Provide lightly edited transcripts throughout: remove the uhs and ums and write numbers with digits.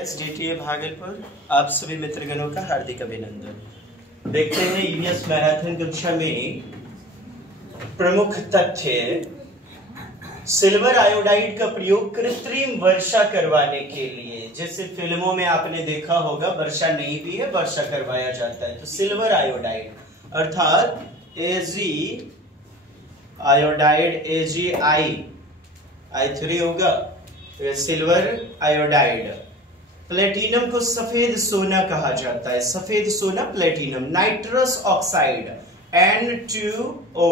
एसडीटीए भागलपुर आप सभी मित्रगणों का हार्दिक अभिनंदन। देखते हैं ईवीएस मैराथन कक्षा में प्रमुख तथ्य सिल्वर आयोडाइड का प्रयोग कृत्रिम वर्षा करवाने के लिए। जैसे फिल्मों में आपने देखा होगा वर्षा नहीं भी है, वर्षा करवाया जाता है। तो सिल्वर आयोडाइड अर्थात Ag आयोडाइड Agi होगा, सिल्वर आयोडाइड। प्लेटिनम को सफेद सोना कहा जाता है, सफेद सोना platinum. Nitrous oxide N2O,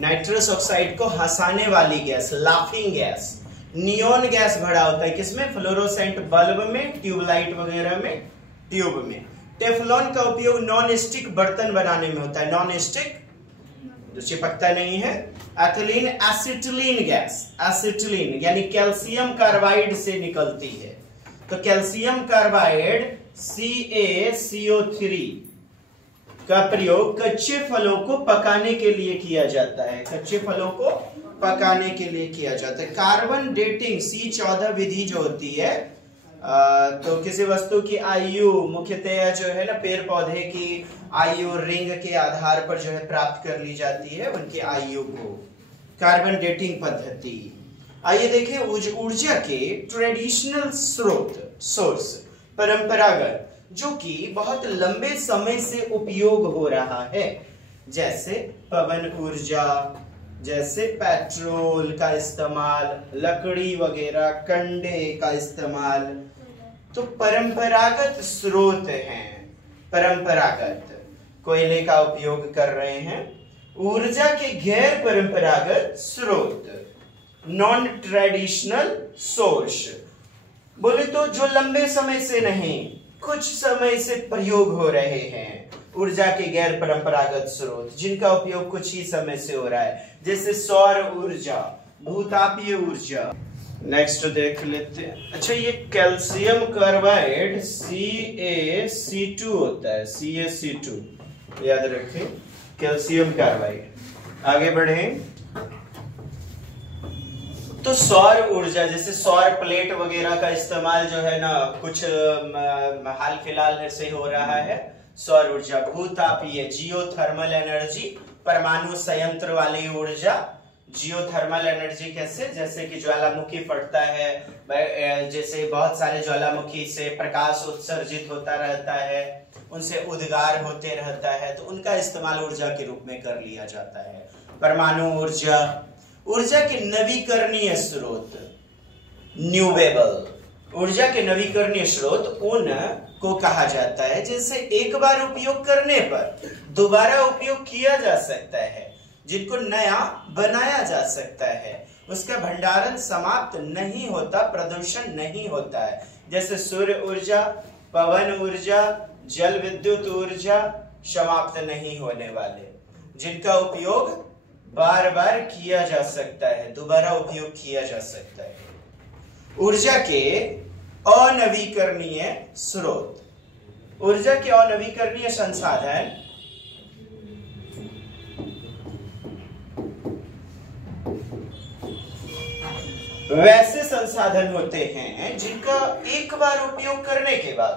nitrous oxide को हंसाने वाली gas, laughing gas. Neon gas भरा होता है किसमें? फ्लोरोसेंट बल्ब में, ट्यूबलाइट वगैरह में, ट्यूब में। टेफ्लॉन का उपयोग नॉन स्टिक बर्तन बनाने में होता है, नॉन स्टिक जो चिपकता नहीं है। एथिलीन एसिटिलीन गैस, एसिटिलीन यानी कैल्शियम कार्बाइड से निकलती है। तो कैल्शियम कार्बाइड CaCO3 का प्रयोग कच्चे फलों को पकाने के लिए किया जाता है, कच्चे फलों को पकाने के लिए किया जाता है। कार्बन डेटिंग C14 विधि जो होती है, तो किसी वस्तु की आयु मुख्यतः जो है ना पेड़ पौधे की आयु रिंग के आधार पर जो है प्राप्त कर ली जाती है, उनकी आयु को कार्बन डेटिंग पद्धति। आइए देखें ऊर्जा के ट्रेडिशनल स्रोत, सोर्स, परंपरागत, जो कि बहुत लंबे समय से उपयोग हो रहा है, जैसे पवन ऊर्जा, जैसे पेट्रोल का इस्तेमाल, लकड़ी वगैरह, कंडे का इस्तेमाल। तो परंपरागत स्रोत हैं, परंपरागत कोयले का उपयोग कर रहे हैं। ऊर्जा के गैर परंपरागत स्रोत, नॉन ट्रेडिशनल सोर्स, बोले तो जो लंबे समय से नहीं कुछ समय से प्रयोग हो रहे हैं। ऊर्जा के गैर परंपरागत स्रोत जिनका उपयोग कुछ ही समय से हो रहा है, जैसे सौर ऊर्जा, भूतापीय ऊर्जा। नेक्स्ट देख लेते हैं। अच्छा, ये कैल्शियम कार्बाइड CaC2 होता है, CaC2 याद रखें, कैल्शियम कार्बाइड। आगे बढ़े तो सौर ऊर्जा, जैसे सौर प्लेट वगैरह का इस्तेमाल जो है ना कुछ हाल फिलहाल से हो रहा है, सौर ऊर्जा। भूतापीय जियोथर्मल एनर्जी, परमाणु संयंत्र वाली ऊर्जा। जियोथर्मल एनर्जी कैसे? जैसे कि ज्वालामुखी फटता है, जैसे बहुत सारे ज्वालामुखी से प्रकाश उत्सर्जित होता रहता है, उनसे उद्गार होते रहता है, तो उनका इस्तेमाल ऊर्जा के रूप में कर लिया जाता है। परमाणु ऊर्जा, ऊर्जा के नवीकरणीय स्रोत, न्यूएबल। ऊर्जा के नवीकरणीय स्रोत उन को कहा जाता है जिनसे एक बार उपयोग करने पर दोबारा उपयोग किया जा सकता है, जिनको नया बनाया जा सकता है, उसका भंडारण समाप्त नहीं होता, प्रदूषण नहीं होता है। जैसे सूर्य ऊर्जा, पवन ऊर्जा, जल विद्युत ऊर्जा समाप्त नहीं होने वाले, जिनका उपयोग बार बार किया जा सकता है, दोबारा उपयोग किया जा सकता है। ऊर्जा के अनवीकरणीय स्रोत, ऊर्जा के अनवीकरणीय संसाधन वैसे संसाधन होते हैं जिनका एक बार उपयोग करने के बाद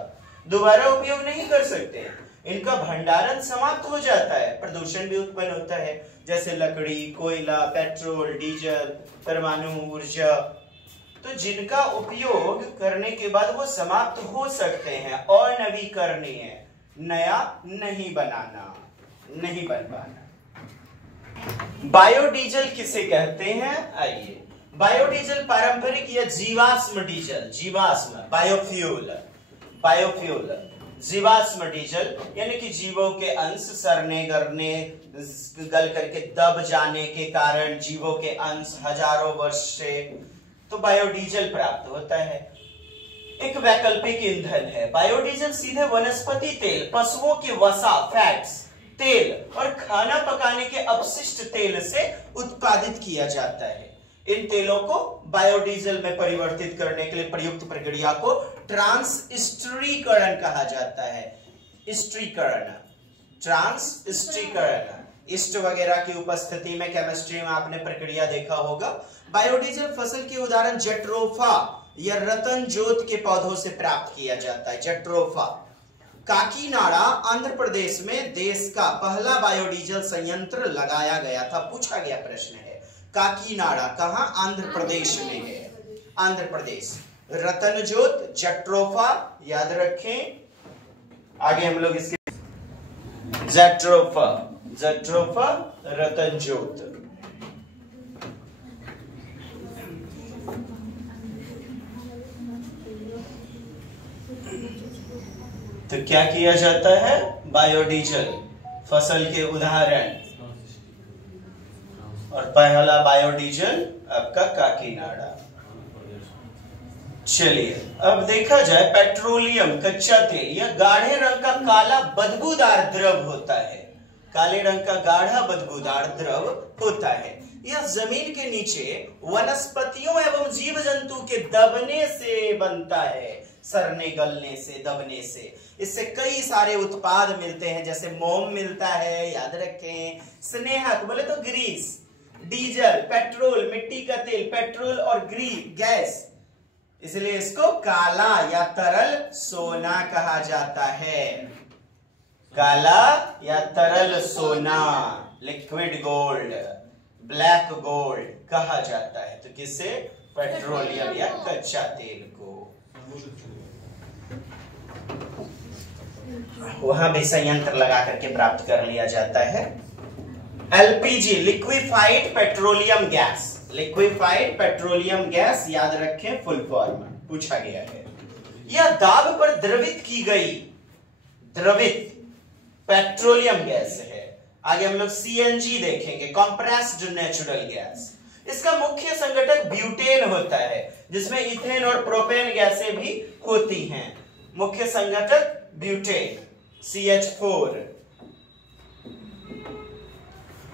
दोबारा उपयोग नहीं कर सकते, इनका भंडारण समाप्त हो जाता है, प्रदूषण भी उत्पन्न होता है, जैसे लकड़ी, कोयला, पेट्रोल, डीजल, परमाणु ऊर्जा। तो जिनका उपयोग करने के बाद वो समाप्त हो सकते हैं, अनवीकरणीय, नया नहीं बनाना, नहीं बन पाना। बायोडीजल किसे कहते हैं? आइए, बायोडीजल पारंपरिक या जीवाश्म डीजल, जीवाश्म बायोफ्यूल, बायोफ्यूल जीवाश्म डीजल यानी कि जीवों के अंश सड़ने गलने गल करके दब जाने के कारण जीवों के अंश हजारों वर्ष से तो बायोडीजल प्राप्त होता है। एक वैकल्पिक ईंधन है। बायोडीजल सीधे वनस्पति तेल, पशुओं की वसा, फैट्स, तेल और खाना पकाने के अपशिष्ट तेल से उत्पादित किया जाता है। इन तेलों को बायोडीजल में परिवर्तित करने के लिए प्रयुक्त प्रक्रिया को ट्रांसस्टीरीकरण कहा जाता है। स्टीरीकरण, ट्रांसस्टीरीकरण, ईस्ट वगैरह की उपस्थिति में केमिस्ट्री में आपने प्रक्रिया देखा होगा। बायोडीजल फसल के उदाहरण जेट्रोफा यह रतन जोत के पौधों से प्राप्त किया जाता है, जट्रोफा। काकीनाडा आंध्र प्रदेश में देश का पहला बायोडीजल संयंत्र लगाया गया था। पूछा गया प्रश्न है, काकीनाडा कहां? आंध्र प्रदेश में है, आंध्र प्रदेश। रतन जोत, जट्रोफा याद रखें। आगे हम लोग इसके जट्रोफा, जट्रोफा, रतन जोत। तो क्या किया जाता है? बायोडीजल, फसल के उदाहरण। और पहला बायोडीजल आपका काकीनाडा। चलिए अब देखा जाए पेट्रोलियम, कच्चा तेल। यह गाढ़े रंग का काला बदबूदार द्रव होता है, काले रंग का गाढ़ा बदबूदार द्रव होता है। यह जमीन के नीचे वनस्पतियों एवं जीव जंतु के दबने से बनता है, सड़ने, गलने से, दबने से। इससे कई सारे उत्पाद मिलते हैं, जैसे मोम मिलता है, याद रखें। स्नेहक बोले तो ग्रीस, डीजल, पेट्रोल, मिट्टी का तेल, पेट्रोल और गैस, इसलिए इसको काला या तरल सोना कहा जाता है। काला या तरल सोना, लिक्विड गोल्ड, ब्लैक गोल्ड कहा जाता है। तो किसे? पेट्रोलियम या कच्चा तेल को। वहां भी संयंत्र लगा करके प्राप्त कर लिया जाता है। LPG, liquefied petroleum gas, liquefied petroleum gas याद रखें, फुल फॉर्म पूछा गया है। यह दाब पर द्रवित की गई, द्रवित पेट्रोलियम गैस है। आगे हम लोग सीएनजी देखेंगे, कंप्रेस्ड नेचुरल गैस। इसका मुख्य संघटक ब्यूटेन होता है, जिसमें इथेन और प्रोपेन गैसें भी होती हैं। मुख्य संघटक ब्यूटेन, CH4।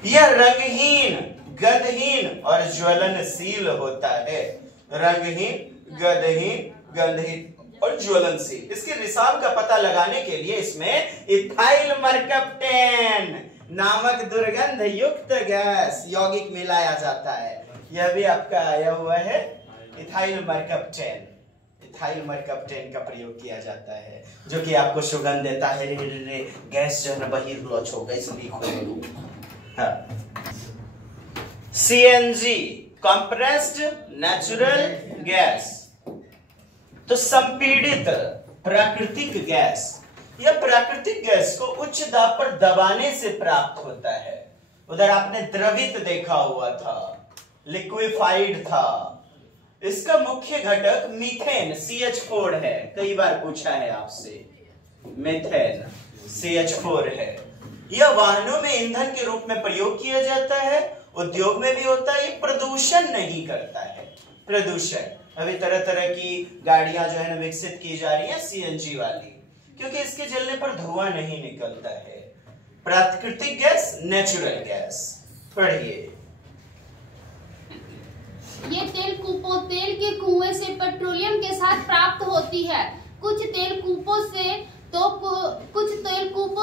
यह रंगहीन, गंधहीन और ज्वलनशील होता है। रंगहीन, गंधहीन, गंधहीन और ज्वलनशील। इसके रिसाव का पता लगाने के लिए इसमें इथाइल मरकप्टेन नामक दुर्गंध युक्त गैस यौगिक मिलाया जाता है। यह भी आपका आया हुआ है, इथाइल मरकप्टेन। इथाइल मरकप्टेन का प्रयोग किया जाता है, जो कि आपको सुगंध देता है। रे रे रे, गैस जो है ना बहिर्गमन हो गई, इसलिए खोलो। हाँ। CNG, compressed natural gas. तो संपीड़ित प्राकृतिक गैस, यह प्राकृतिक गैस को उच्च दाब पर दबाने से प्राप्त होता है। उधर आपने द्रवित देखा हुआ था, लिक्विफाइड था। इसका मुख्य घटक मीथेन, CH4 है। कई बार पूछा है आपसे, मीथेन, CH4 है। यह वाहनों में ईंधन के रूप में प्रयोग किया जाता है, उद्योग में भी होता है। ये प्रदूषण नहीं करता है, प्रदूषण। अभी तरह तरह की गाड़ियां जो है ना विकसित की जा रही है सीएनजी वाली, क्योंकि इसके जलने पर धुआं नहीं निकलता है। प्राकृतिक गैस, नेचुरल गैस। पढ़िए। ये तेल कूपों, तेल के कुएं से पेट्रोलियम के साथ प्राप्त होती है। कुछ तेल कूपों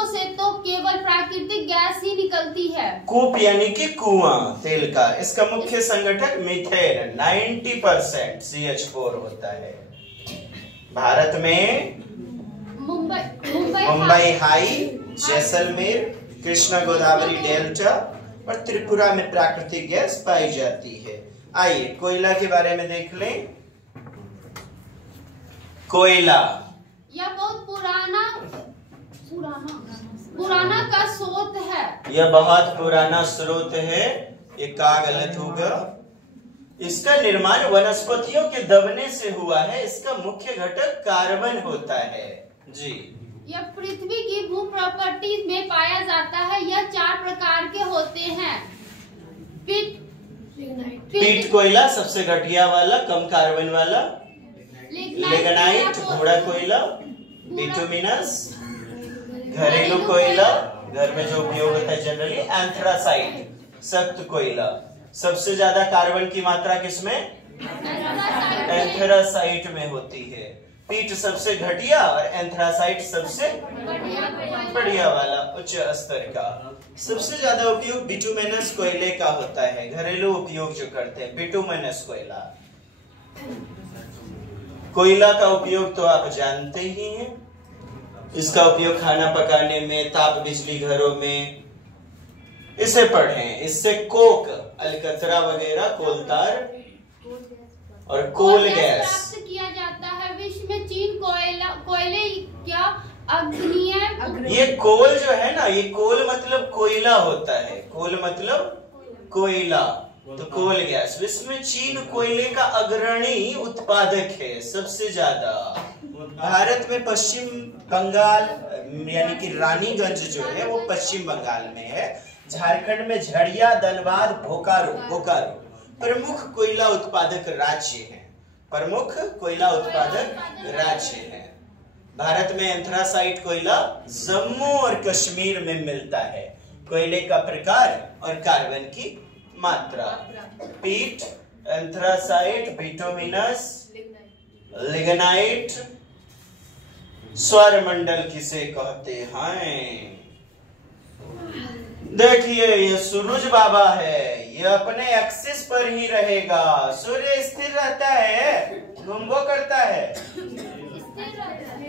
से तो केवल प्राकृतिक गैस ही निकलती है। कूप यानी कि कुआं तेल का। इसका मुख्य संघटक मीथेन 90% CH4 होता है। भारत में मुंबई हाई, जैसलमेर, कृष्णा गोदावरी डेल्टा और त्रिपुरा में प्राकृतिक गैस पाई जाती है। आइए कोयला के बारे में देख लें। कोयला यह बहुत पुराना का स्रोत है। यह बहुत पुराना स्रोत है। ये का गलत होगा। इसका निर्माण वनस्पतियों के दबने से हुआ है। इसका मुख्य घटक कार्बन होता है। जी, यह पृथ्वी की भू प्रॉपर्टी में पाया जाता है। यह 4 प्रकार के होते हैं। पीट कोयला सबसे घटिया वाला, कम कार्बन वाला, लिग्नाइट घोड़ा कोयला, बिटुमिनस घरेलू कोयला, घर में जो उपयोग होता है जनरली, एंथ्रासाइट सख्त कोयला। सबसे ज्यादा कार्बन की मात्रा किसमें? एंथ्रासाइट में होती है। पीट सबसे घटिया और एंथ्रासाइट सबसे बढ़िया वाला, उच्च स्तर का। सबसे ज्यादा उपयोग बिटुमिनस कोयले का होता है। घरेलू उपयोग जो करते हैं बिटुमिनस कोयला। कोयला का उपयोग तो आप जानते ही हैं। इसका उपयोग खाना पकाने में, ताप बिजली घरों में, इसे पढ़ें। इससे कोक, अलकतरा वगैरह, कोलतार और कोल गैस प्राप्त किया जाता है। विश्व में चीन कोयले क्या अग्निय। ये कोल जो है ना, ये कोल मतलब कोयला होता है। कोल मतलब कोयला, तो कोल गैस। विश्व में चीन कोयले का अग्रणी उत्पादक है, सबसे ज्यादा। भारत में पश्चिम बंगाल यानी कि रानीगंज जो है वो पश्चिम बंगाल में है। झारखंड में झड़िया, धनबाद, बोकारो प्रमुख कोयला उत्पादक राज्य हैं। प्रमुख कोयला उत्पादक राज्य हैं। भारत में एंथ्रासाइट कोयला जम्मू और कश्मीर में मिलता है। कोयले का प्रकार और कार्बन की मात्रा। पीट, एंथ्रासाइट, बिटुमिनस, लिग्नाइट। स्वर मंडल किसे कहते हैं? देखिए, ये सूरज बाबा है, ये अपने एक्सिस पर ही रहेगा। सूर्य स्थिर रहता है, घूमबो करता है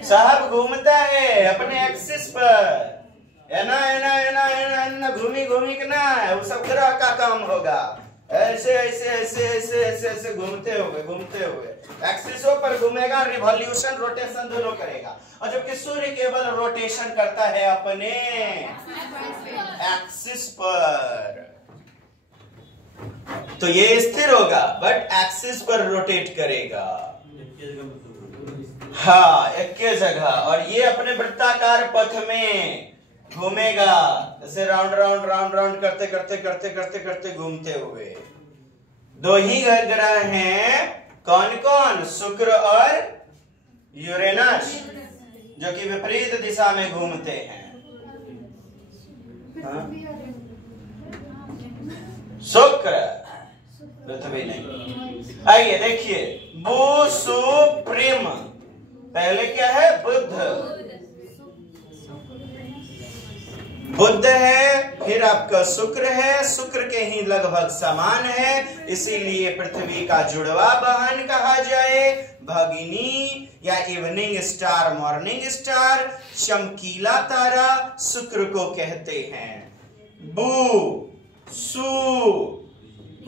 साहब, घूमता है अपने एक्सिस पर। एना एना एना एना एना घूमी घूमी के ना, वो सब ग्रह का काम होगा। ऐसे ऐसे ऐसे ऐसे ऐसे ऐसे घूमते हुए एक्सिसों पर घूमेगा। रिवॉल्यूशन, रोटेशन दोनों करेगा। और जबकि सूर्य केवल रोटेशन करता है अपने एक्सिस पर, तो ये स्थिर होगा बट एक्सिस पर रोटेट करेगा। हाँ, एक जगह। और ये अपने वृत्ताकार पथ में घूमेगा, ऐसे राउंड राउंड राउंड राउंड करते करते करते करते करते घूमते हुए। दो ही ग्रह हैं, कौन कौन? शुक्र और यूरेनस, जो कि विपरीत दिशा में घूमते हैं। हाँ? शुक्र, पृथ्वी नहीं। आइए देखिए, बु सु प्रेम। पहले क्या है? बुध। बुध है, फिर आपका शुक्र है। शुक्र के ही लगभग समान है, इसीलिए पृथ्वी का जुड़वा बहन कहा जाए। भगिनी या इवनिंग स्टार, मॉर्निंग स्टार, चमकीला तारा शुक्र को कहते हैं। बु सु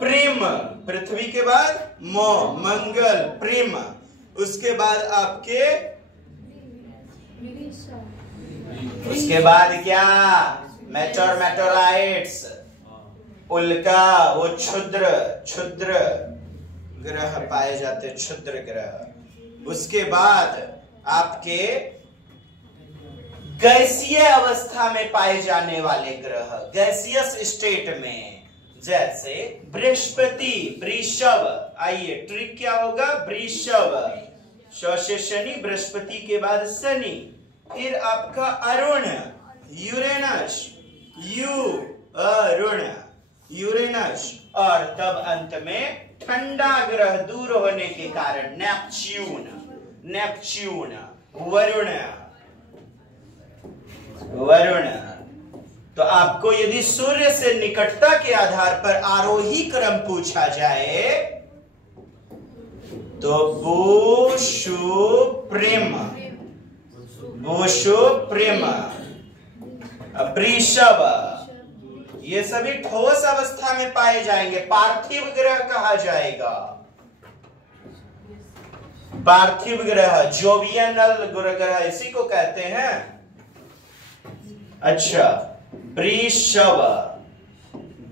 प्रेम, पृथ्वी के बाद मो, मंगल, प्रेम। उसके बाद आपके, उसके बाद क्या? मेटोराइट्स, उल्का, वो क्षुद्र ग्रह पाए जाते, क्षुद्र ग्रह। उसके बाद आपके गैसीय अवस्था में पाए जाने वाले ग्रह, गैसियस स्टेट में, जैसे बृहस्पति, वृषभ। आइए, ट्रिक क्या होगा? वृषभ, से शनि, बृहस्पति के बाद शनि। फिर आपका अरुण, यूरेनस, अरुण, यूरेनस। और तब अंत में ठंडा ग्रह दूर होने के कारण नेपच्यून, वरुण। तो आपको यदि सूर्य से निकटता के आधार पर आरोही क्रम पूछा जाए तो बुषु प्रेम, वृषभ, ये सभी ठोस अवस्था में पाए जाएंगे। पार्थिव ग्रह कहा जाएगा। पार्थिव ग्रह, जोवियनल ग्रह इसी को कहते हैं। अच्छा, वृषभ,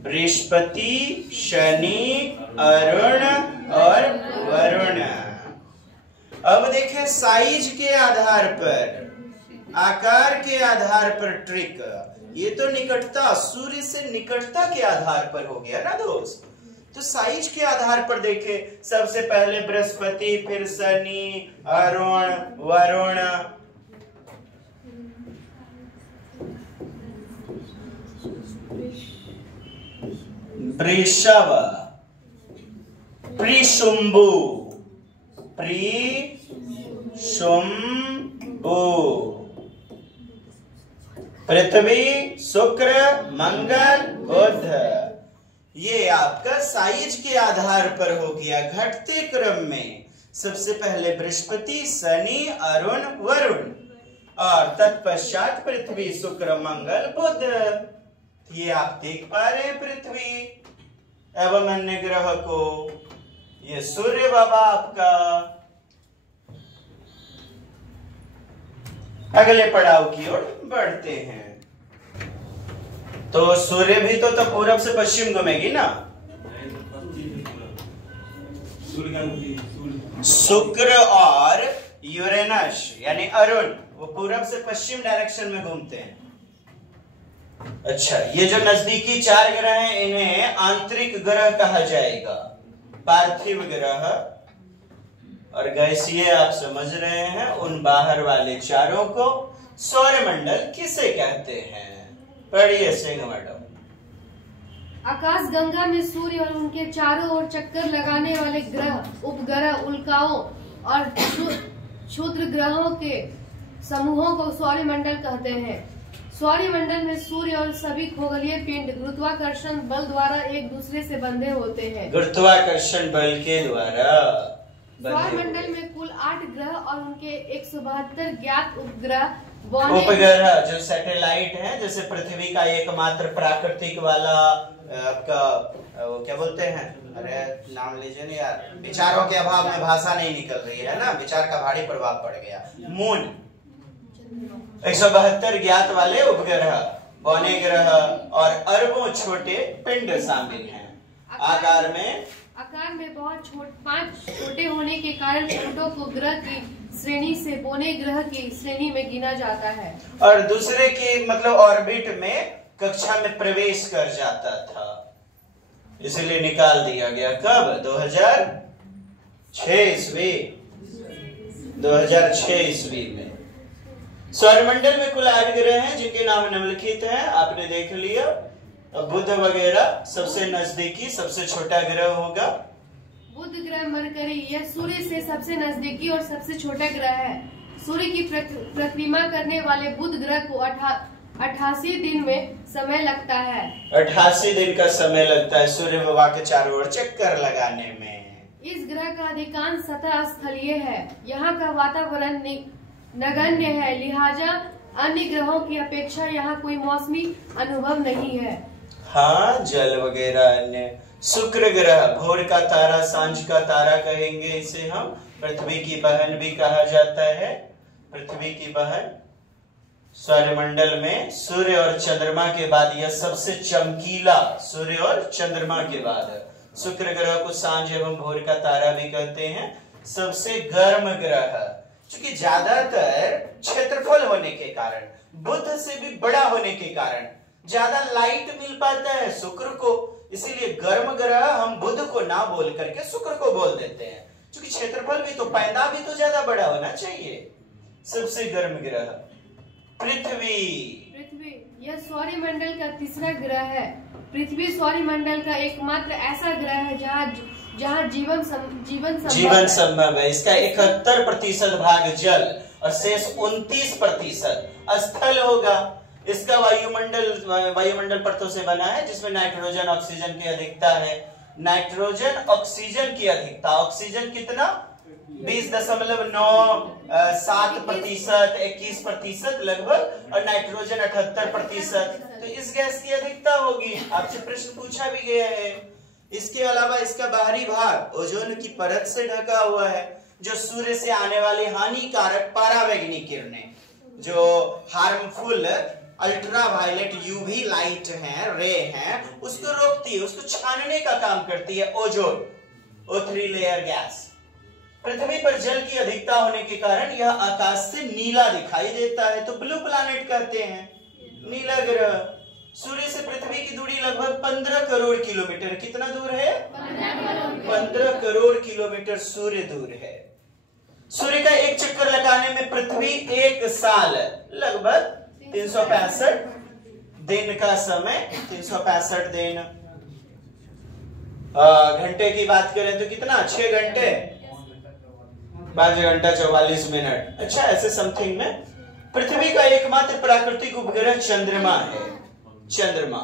बृहस्पति, शनि, अरुण और वरुण। अब देखें, साइज के आधार पर, आकार के आधार पर ट्रिक। ये तो निकटता, सूर्य से निकटता के आधार पर हो गया ना दोस्त। तो साइज के आधार पर देखें, सबसे पहले बृहस्पति, फिर शनि, अरुण, वरुण। वृषभ, प्रिशुम्बु, पृथ्वी, शुक्र, मंगल, बुध। ये आपका साइज के आधार पर हो गया। घटते क्रम में सबसे पहले बृहस्पति, शनि, अरुण, वरुण और तत्पश्चात पृथ्वी, शुक्र, मंगल, बुध। ये आप देख पा रहे हैं पृथ्वी एवं अन्य ग्रह को। ये सूर्य बाबा आपका। अगले पड़ाव की ओर बढ़ते हैं। तो सूर्य भी तो पूरब से पश्चिम घूमेगी ना। शुक्र और यूरेनस यानी अरुण वो पूरब से पश्चिम डायरेक्शन में घूमते हैं। अच्छा, ये जो नजदीकी 4 ग्रह हैं इन्हें आंतरिक ग्रह कहा जाएगा, पार्थिव ग्रह। और गैसीय आप समझ रहे हैं, उन बाहर वाले चारों को सौरमंडल किसे कहते हैं? पढ़िए सिंह मैडम। आकाश गंगा में सूर्य और उनके चारों ओर चक्कर लगाने वाले ग्रह, उपग्रह, उल्काओं और क्षुद्र ग्रहों के समूहों को सौरमंडल कहते हैं। सौरमंडल में सूर्य और सभी खगोलीय पिंड गुरुत्वाकर्षण बल द्वारा एक दूसरे से बंधे होते हैं। गुरुत्वाकर्षण बल के द्वारा सौरमंडल में कुल 8 ग्रह और उनके 172 ज्ञात उपग्रह जो सैटेलाइट हैं, जैसे पृथ्वी का एकमात्र प्राकृतिक वाला आपका वो क्या बोलते हैं, अरे नाम लीजिए ना यार, विचारों के अभाव में भाषा नहीं निकल रही है ना, विचार का भारी प्रभाव पड़ गया। मून 172 ज्ञात वाले उपग्रह, बौने ग्रह और अरबों छोटे पिंड शामिल हैं। आकार में बहुत 5 छोटे होने के कारण प्लूटो को ग्रह की श्रेणी से बौने ग्रह की श्रेणी में गिना जाता है और दूसरे की मतलब ऑर्बिट में कक्षा में प्रवेश कर जाता था, इसलिए निकाल दिया गया। कब? 2006 ईस्वी में। सौरमंडल में कुल 8 ग्रह हैं जिनके नाम निम्नलिखित हैं, आपने देख लिया। बुध वगैरह सबसे नजदीकी सबसे छोटा ग्रह होगा। बुध ग्रह मरकरी, यह सूर्य से सबसे नजदीकी और सबसे छोटा ग्रह है। सूर्य की परिक्रमा करने वाले बुध ग्रह को 88 दिन में समय लगता है। 88 दिन का समय लगता है सूर्य बाबा के चारों ओर चक्कर लगाने में। इस ग्रह का अधिकांश सतह स्थलीय है। यहाँ का वातावरण नगण्य है, लिहाजा अन्य ग्रहों की अपेक्षा यहाँ कोई मौसमी अनुभव नहीं है। हाँ, जल वगैरह अन्य। शुक्र ग्रह भोर का तारा, सांझ का तारा कहेंगे इसे हम। पृथ्वी की बहन भी कहा जाता है, पृथ्वी की बहन। सौरमंडल में सूर्य और चंद्रमा के बाद यह सबसे चमकीला, सूर्य और चंद्रमा के बाद। शुक्र ग्रह को सांझ एवं भोर का तारा भी कहते हैं। सबसे गर्म ग्रह, क्योंकि ज्यादातर क्षेत्रफल होने के कारण, बुध से भी बड़ा होने के कारण ज्यादा लाइट मिल पाता है शुक्र को, इसीलिए गर्म ग्रह हम बुध को ना बोल करके शुक्र को बोल देते हैं, क्योंकि क्षेत्रफल भी तो, पैदा भी तो ज्यादा बड़ा होना चाहिए। सबसे गर्म ग्रह पृथ्वी। यह सौरमंडल का तीसरा ग्रह है। पृथ्वी सौरमंडल का एकमात्र ऐसा ग्रह है जहाँ जीवन संभव है। इसका 71% भाग जल और शेष 29% स्थल होगा। इसका वायुमंडल परतों से बना है, जिसमें नाइट्रोजन ऑक्सीजन की अधिकता है। नाइट्रोजन ऑक्सीजन की अधिकता, ऑक्सीजन कितना? 20.97%, 21% लगभग, और नाइट्रोजन 78%। तो इस गैस की अधिकता होगी। आपसे प्रश्न पूछा भी गया है। इसके अलावा इसका बाहरी भाग ओजोन की परत से ढका हुआ है, जो सूर्य से आने वाली हानिकारक परावैंगनी किरणें, जो हार्मफुल अल्ट्रावायलेट यूवी लाइट है, रे हैं, उसको रोकती है, उसको छानने का काम करती है ओजोन, O3 लेयर गैस। पृथ्वी पर जल की अधिकता होने के कारण यह आकाश से नीला दिखाई देता है, तो ब्लू प्लैनेट कहते हैं, नीला ग्रह। सूर्य से पृथ्वी की दूरी लगभग 15 करोड़ किलोमीटर। कितना दूर है? 15 करोड़ किलोमीटर सूर्य दूर है। सूर्य का एक चक्कर लगाने में पृथ्वी 1 साल लगभग 365 दिन का समय, 365 दिन। घंटे की बात करें तो कितना? 6 घंटे, 5 घंटा 44 मिनट। अच्छा, ऐसे समथिंग में। पृथ्वी का एकमात्र प्राकृतिक उपग्रह चंद्रमा है। चंद्रमा।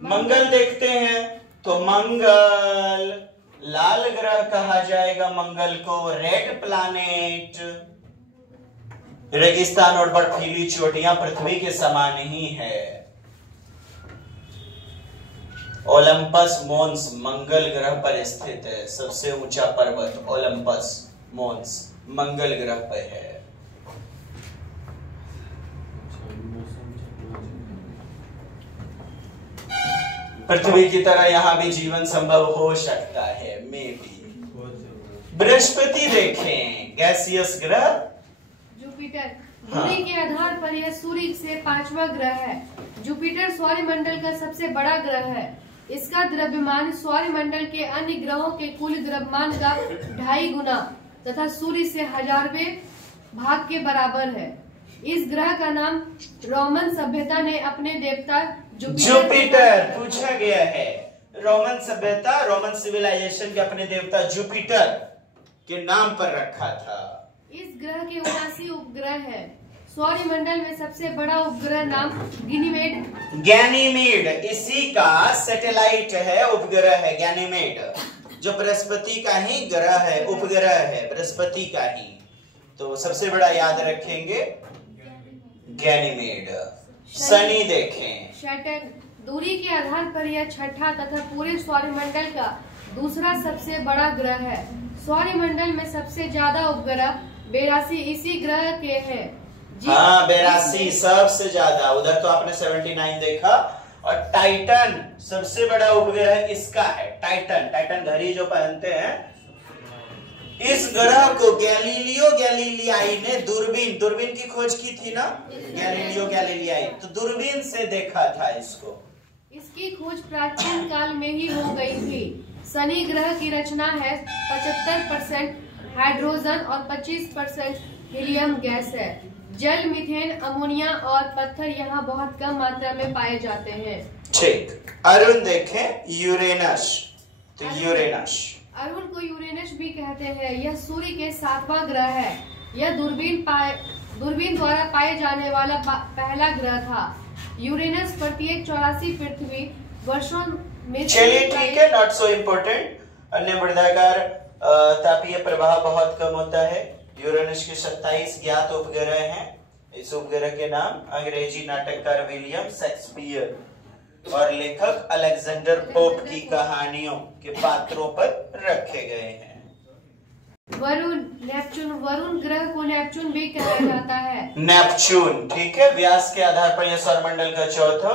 मंगल देखते हैं तो मंगल लाल ग्रह कहा जाएगा मंगल को, रेड प्लैनेट। रेगिस्तान और बर्फीली चोटियां पृथ्वी के समान ही है। ओलंपस मोन्स मंगल ग्रह पर स्थित है, सबसे ऊंचा पर्वत ओलंपस मोन्स मंगल ग्रह पर है। पृथ्वी की तरह यहां भी जीवन संभव हो सकता है, मे बी। बृहस्पति देखें, गैसियस ग्रह, जुपिटर। दूरी के आधार पर यह सूर्य से 5वां ग्रह है। जुपिटर सौरमंडल का सबसे बड़ा ग्रह है। इसका द्रव्यमान सौरमंडल के अन्य ग्रहों के कुल द्रव्यमान का 2.5 गुना तथा सूर्य से 1000वें भाग के बराबर है। इस ग्रह का नाम रोमन सभ्यता ने अपने देवता जुपिटर पूछा गया है। रोमन सभ्यता, रोमन सिविलाइजेशन के अपने देवता जुपिटर के नाम पर रखा था। इस ग्रह के 79 उपग्रह है। सौरमंडल में सबसे बड़ा उपग्रह नाम गैनीमेड, इसी का सैटेलाइट है, उपग्रह है गैनीमेड, जो बृहस्पति का ही ग्रह है, उपग्रह है बृहस्पति का ही। तो सबसे बड़ा याद रखेंगे गैनीमेड। शनि देखें, सैटर्न। दूरी के आधार पर यह छठा तथा पूरे सौरमंडल का दूसरा सबसे बड़ा ग्रह है। सौरमंडल में सबसे ज्यादा उपग्रह 82 इसी ग्रह के हैं। हाँ 82 सबसे ज्यादा। उधर तो आपने 79 देखा। और टाइटन सबसे बड़ा उपग्रह इसका है, टाइटन। टाइटन घड़ी जो पहनते हैं, इस ग्रह को गैलीलियो गैलीलियाई ने दूरबीन की खोज की थी ना, गैलीलियो गैलीलियाई, तो दूरबीन से देखा था इसको। इसकी खोज प्राचीन काल में ही हो गई थी। शनि ग्रह की रचना है 75% हाइड्रोजन और 25% हीलियम गैस है। जल, मीथेन, अमोनिया और पत्थर यहाँ बहुत कम मात्रा में पाए जाते हैं। ठीक। अरुण देखें, यूरेनस। तो यूरेनस, अरुण को यूरेनस भी कहते हैं। यह सूर्य के 7वां ग्रह है। यह दूरबीन द्वारा पाए जाने वाला पहला ग्रह था। यूरेनस प्रत्येक 84 पृथ्वी वर्षों में। चलिए ठीक है, नॉट सो इम्पोर्टेंट। अन्य मृदाकार तापीय प्रभाव बहुत कम होता है। यूरेनस के 27 ज्ञात उपग्रह हैं। इस उपग्रह के नाम अंग्रेजी नाटककार विलियम शेक्सपियर और लेखक अलेक्जेंडर पोप की कहानियों के पात्रों पर रखे गए हैं। वरुण, नेपच्यून। वरुण ग्रह को नेपच्यून भी कहा जाता है। नेपच्यून, ठीक है। व्यास के आधार पर यह सौरमंडल का चौथा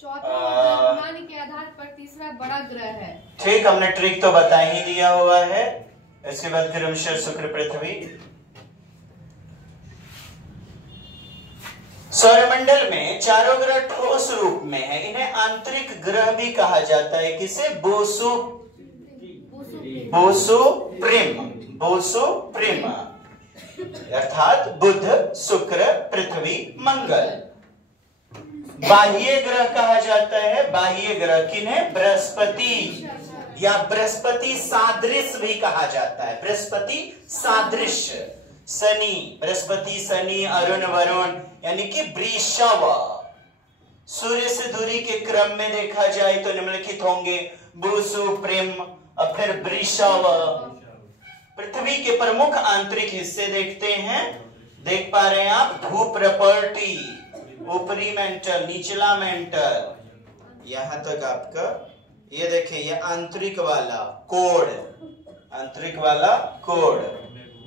द्रव्यमान के आधार पर तीसरा बड़ा ग्रह है। ठीक, हमने ट्रिक तो बता ही दिया हुआ है। इसके बाद क्रमशः शुक्र, पृथ्वी। सौरमंडल में चारों ग्रह ठोस रूप में है। इन्हें आंतरिक ग्रह भी कहा जाता है। किसे? बोसोप्रिम, अर्थात बुध, शुक्र, पृथ्वी, मंगल। बाह्य ग्रह कहा जाता है। बाह्य ग्रह किन्हें? बृहस्पति या बृहस्पति सादृश भी कहा जाता है। बृहस्पति सादृश, शनि, बृहस्पति, शनि, अरुण, वरुण, यानी कि वृषभ। सूर्य से दूरी के क्रम में देखा जाए तो निम्नलिखित होंगे बुसु, प्रेम और फिर वृषभ। पृथ्वी के प्रमुख आंतरिक हिस्से देखते हैं। देख पा रहे हैं आप? भूप्रपर्टी, ऊपरी मेंटल, निचला मेंटल, यहां तक आपका ये देखिए, ये आंतरिक वाला कोड, आंतरिक वाला कोड।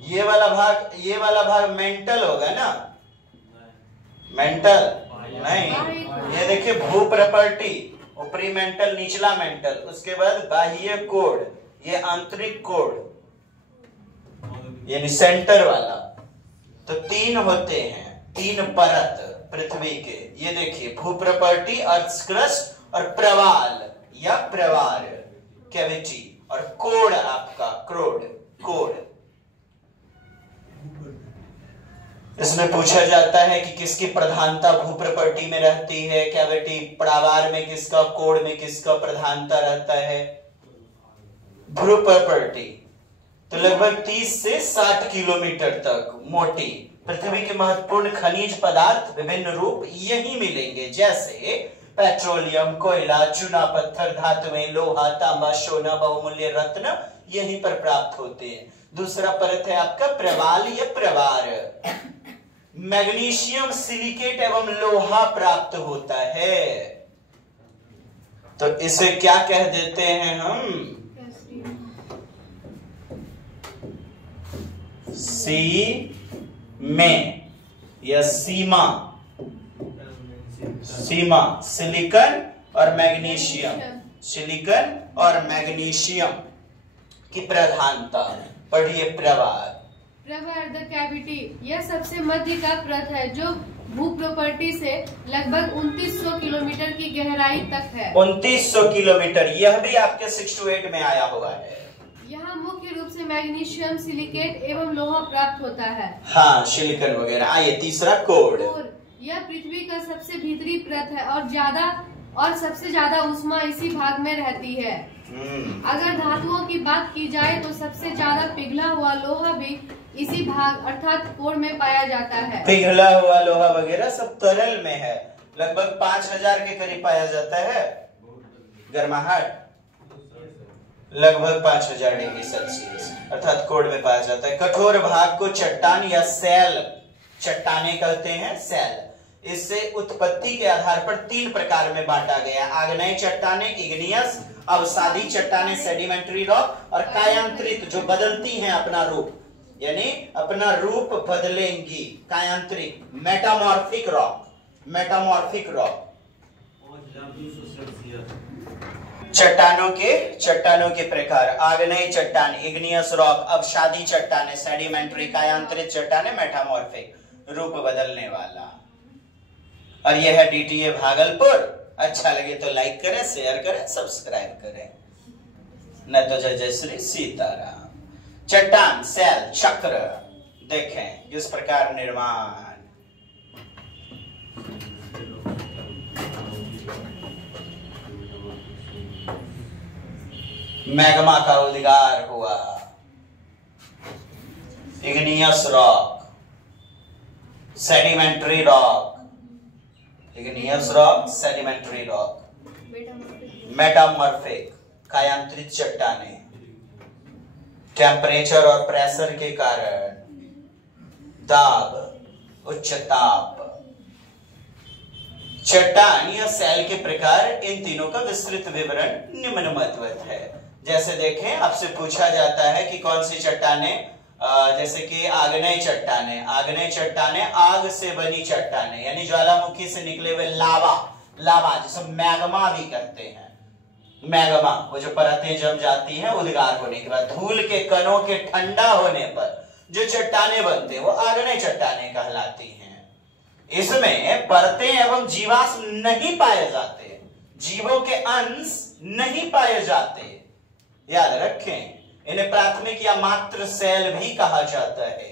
ये वाला भाग मेंटल होगा ना? मेंटल नहीं, ये देखिए भू प्रॉपर्टी, ऊपरी मेंटल, निचला मेंटल, उसके बाद बाह्य कोड, ये आंतरिक कोड, यानी सेंटर वाला। तो 3 होते हैं, 3 परत पृथ्वी के। ये देखिए भू प्रॉपर्टी, अर्थ क्रस्ट और प्रवाल या प्रवार, कैविटी, और कोड आपका कोड। इसमें पूछा जाता है कि किसकी प्रधानता भू प्रॉपर्टी में रहती है, कैविटी, प्रवार में किसका, कोड में किसका प्रधानता रहता है? भू प्रॉपर्टी। तो लगभग 30 से 60 किलोमीटर तक मोटी। पृथ्वी के महत्वपूर्ण खनिज पदार्थ विभिन्न रूप यही मिलेंगे, जैसे पेट्रोलियम, कोयला, चूना पत्थर, धातुएं, लोहा, तांबा, सोना, बहुमूल्य रत्न, यहीं पर प्राप्त होते हैं। दूसरा परत है आपका प्रवाल या प्रवार। मैग्नीशियम सिलिकेट एवं लोहा प्राप्त होता है, तो इसे क्या कह देते हैं हम? सी में या सीमा, सीमा सिलिकॉन और मैग्नीशियम, सिलिकॉन और मैग्नीशियम की प्रधानता। पढ़िए प्रवार। प्रवार द कैविटी, यह सबसे मध्य का परत है जो भू प्रॉपर्टी से लगभग 2900 किलोमीटर की गहराई तक है। 2900 किलोमीटर, यह भी आपके 6 to 8 में आया हुआ है। यहाँ मुख्य रूप से मैग्नीशियम सिलिकेट एवं लोहा प्राप्त होता है। हाँ, सिलिकॉन वगैरह। आइए तीसरा कोड। यह पृथ्वी का सबसे भीतरी परत है और सबसे ज्यादा ऊष्मा इसी भाग में रहती है। अगर धातुओं की बात की जाए तो सबसे ज्यादा पिघला हुआ लोहा भी इसी भाग अर्थात कोर में पाया जाता है। पिघला हुआ लोहा वगैरह सब तरल में है, लगभग 5000 के करीब पाया जाता है। गर्माहट लगभग 5000 डिग्री सेल्सियस अर्थात कोर में पाया जाता है। कठोर भाग को चट्टान या सैल, चट्टाने कहते हैं, सैल। इससे उत्पत्ति के आधार पर 3 प्रकार में बांटा गया: आग्नेय चट्टाने, इग्नियस, अवसादी चट्टाने सेडिमेंट्री रॉक, और कायांतरित जो बदलती हैं अपना रूप, यानी अपना रूप बदलेंगी, कायांतरिक, मेटामॉर्फिक रॉक, मेटामॉर्फिक रॉक। चट्टानों के प्रकार: आग्नेय चट्टान, इग्नियस रॉक, अवसादी चट्टाने सेडिमेंट्री, कायांतरित चट्टाने मेटामॉर्फिक, रूप बदलने वाला। और यह है DTA भागलपुर। अच्छा लगे तो लाइक करें, शेयर करें, सब्सक्राइब करें, न तो जय जय श्री सीताराम। चट्टान, सैल, चक्र देखें किस प्रकार निर्माण। मैग्मा का उद्गार हुआ। Igneous rock, sedimentary rock, igneous rock, sedimentary rock, metamorphic, कायांतरित चट्टाने, टेम्परेचर और प्रेशर के कारण दाब, उच्च ताप। चट्टान या सैल के प्रकार, इन तीनों का विस्तृत विवरण निम्नवत है। जैसे देखें, आपसे पूछा जाता है कि कौन सी चट्टाने, जैसे कि आग्नेय चट्टाने, आग्नेय चट्टाने आग से बनी चट्टाने, यानी ज्वालामुखी से निकले हुए लावा, लावा जिसे मैग्मा भी कहते हैं। मैग्मा वो जो परतें जम जाती हैं उद्गार होने के बाद, धूल के कणों के ठंडा होने पर जो चट्टाने बनते हैं वो आग्नेय चट्टाने कहलाती हैं। इसमें परतें एवं जीवाश्म नहीं पाए जाते, जीवों के अंश नहीं पाए जाते, याद रखें। इन्हें प्राथमिक या मात्र सैल भी कहा जाता है।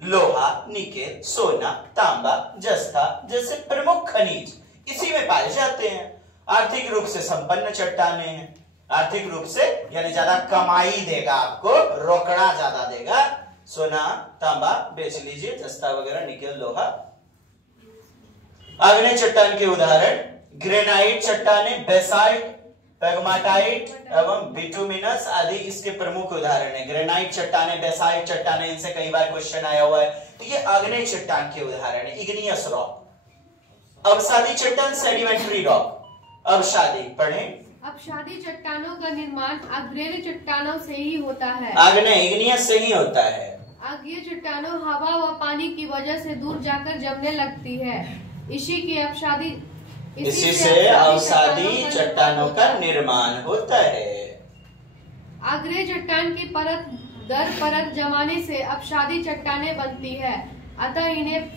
लोहा, निकेल, सोना, तांबा, जस्ता जैसे प्रमुख खनिज इसी में पाए जाते हैं। आर्थिक रूप से संपन्न चट्टाने हैं, आर्थिक रूप से यानी ज्यादा कमाई देगा, आपको रोकड़ा ज्यादा देगा। सोना, तांबा बेच लीजिए, जस्ता वगैरह, निकेल, लोहा। आग्नेय चट्टान के उदाहरण: ग्रेनाइट चट्टाने, बेसाल्ट, पेगमाटाइट एवं बिटुमिनस आदि इसके प्रमुख उदाहरण है। ग्रेनाइट चट्टाने, बेसाल्ट चट्टाने, इनसे कई बार क्वेश्चन आया हुआ है, तो ये आग्नेय चट्टान के उदाहरण है। Igneous rock. अवसादी चट्टान, सेडिमेंट्री रॉक। अवसादी पढ़ें। अवसादी चट्टानों का निर्माण आग्नेय चट्टानों से ही होता है। आग्नेय, इग्नियस से ही होता है। आग्नेय चट्टानों हवा व पानी की वजह से दूर जाकर जमने लगती है। इसी से अवसादी चट्टानों का निर्माण होता है। आग्नेय चट्टान की परत दर परत जमाने से अवसादी चट्टाने बनती है, अतः इन्हें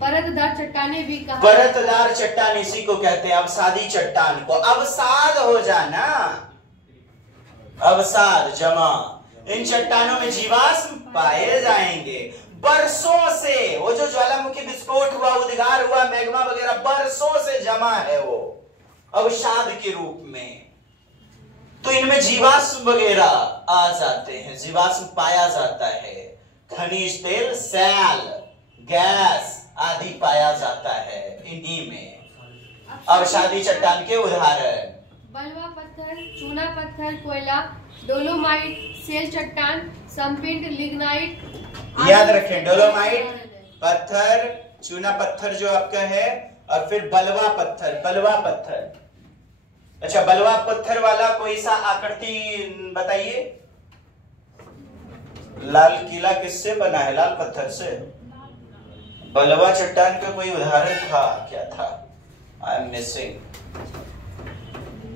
परतदार चट्टाने भी कहा। परतदार चट्टान इसी को कहते हैं, अवसादी चट्टान को। अवसाद हो जाना, अवसाद जमा। इन चट्टानों में जीवाश्म पाए जाएंगे बरसों से। वो जो ज्वालामुखी विस्फोट हुआ, उद्गार हुआ, मैग्मा वगैरह बरसों से जमा है वो अवसाद के रूप में, तो इनमें जीवाश्म वगैरह आ जाते हैं, जीवाश्म पाया जाता है। खनिज तेल, सैल, गैस आदि पाया जाता है इन्हीं में। अवसादी चट्टान के उदाहरण: बलवा पत्थर, चूना पत्थर, कोयला, डोलोमाइट, सेल चट्टान, संपिंड, लिग्नाइट। याद रखें, डोलोमाइट पत्थर, चूना पत्थर जो आपका है, और फिर बलवा पत्थर। बलवा पत्थर, अच्छा बलवा पत्थर वाला कोई सा आकृति बताइए। लाल किला किससे बना है? लाल पत्थर से। बलवा चट्टान का कोई उदाहरण था? क्या था? I am missing.